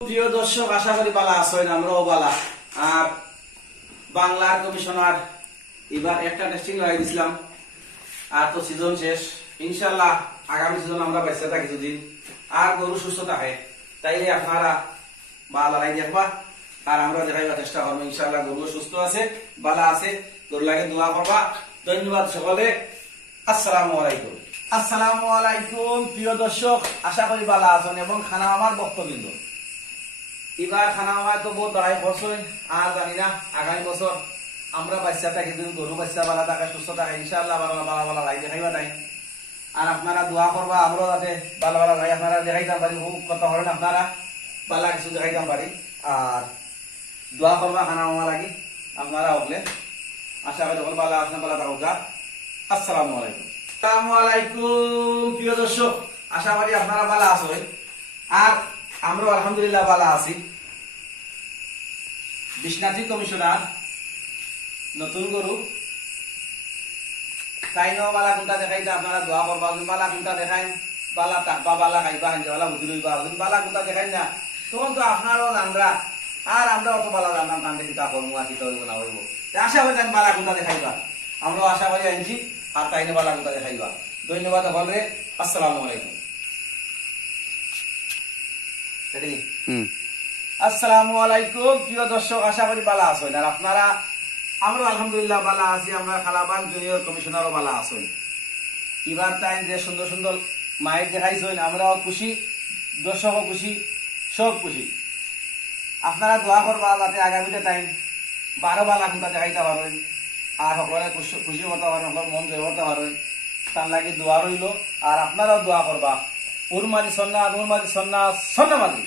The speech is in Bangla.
প্রিয় দর্শক, আশা করি বালা আছেন, আমরাও বালা। আর বাংলার কমিশনার এবার একটা টেস্টিং লাগাই দিছিলাম, আর তো সিজন শেষ। ইনশাল্লাহ আগামী সিজন আমরা বেঁচে থাকি যদি আর গরু সুস্থ থাকে, তাইলে আপনারা বালা লাই দেখবা আর আমরা দেখাইবার চেষ্টা করবো। ইনশাল্লাহ গরু সুস্থ আছে, বালা আছে, গরু লাগে দোয়া করবা। ধন্যবাদ সকলে। আসসালামু আলাইকুম। আসসালামু আলাইকুম প্রিয় দর্শক, আশা করি বালা আছেন এবং খানা আমার বক্তব্য। এবার খানা আমার তো বহুত বাড়াই বছর, আর জানি না আগামী বছর আমরা বাচ্চা থাকি, গরু বাচ্চা বালা থাকে, সুস্থ থাকে। ইনশাআল্লাহ বালা বালা বালা লাই দেখাইবা তাই। আর আপনারা দোয়া করবা আমরাও যাতে বালা বালা লাই আপনারা দেখাইতাম পারি। খুব কথা হলেন আপনারা বালা কিছু দেখাইতাম পারি, আর দোয়া করবা খানা মামা লাগি আপনারা হলে। আশা করি সকল বালা আসেন, বালা থাকুক। আসসালামু আলাইকুম। আসসালামু আলাইকুম প্রিয় দর্শক, আশা করি আপনারা বালা আছেন আর আমরাও আলহামদুলিল্লাহ বালা আছি। বিশ্বনাথী কমিশনার নতুন গরু তাই বালা কোনটা দেখাই আপনারা দোয়া করবা। বালা কোনটা দেখাই বালা টাকবা, বালা খাইবা, বালা বুঝি লইবা। বালা কোনটা দেখাই না তখন তো আপনারও জানরা আর আমরা অত বালা জানলাম কান দেখি তা করবো আর কি হইব না হইব। আশা করি জানি বালা কোনটা দেখাইবা, আমরাও আশা করি আনছি আর তাই বালা কোনটা দেখাইবা। ধন্যবাদ সকলে। আসসালামু আলাইকুম। আসসালামু আলাইকুম প্রিয় দর্শক, আশা করি বালা আছেন আর আপনারা। আমরা আলহামদুলিল্লাহ বালা আছি। আমরা খালাবান জুনিয়র কমিশনারও বালা আছেন। এবার তাই যে সুন্দর সুন্দর মাইক দেখাইছেন, আমরাও খুশি, দর্শকও খুশি, সব খুশি। আপনারা দোয়া করবা যাতে আগামীতে টাইম 12 বালা কোনটা দেখাইতে পারেন আর সকলে খুশি হতে পারেন, সকল মন জয় করতে পারেন। তার লাগে দোয়া রইল আর আপনারাও দোয়া করবা। উরমাদি সন্না, উরমাদি সন্না, সন্না মাদি।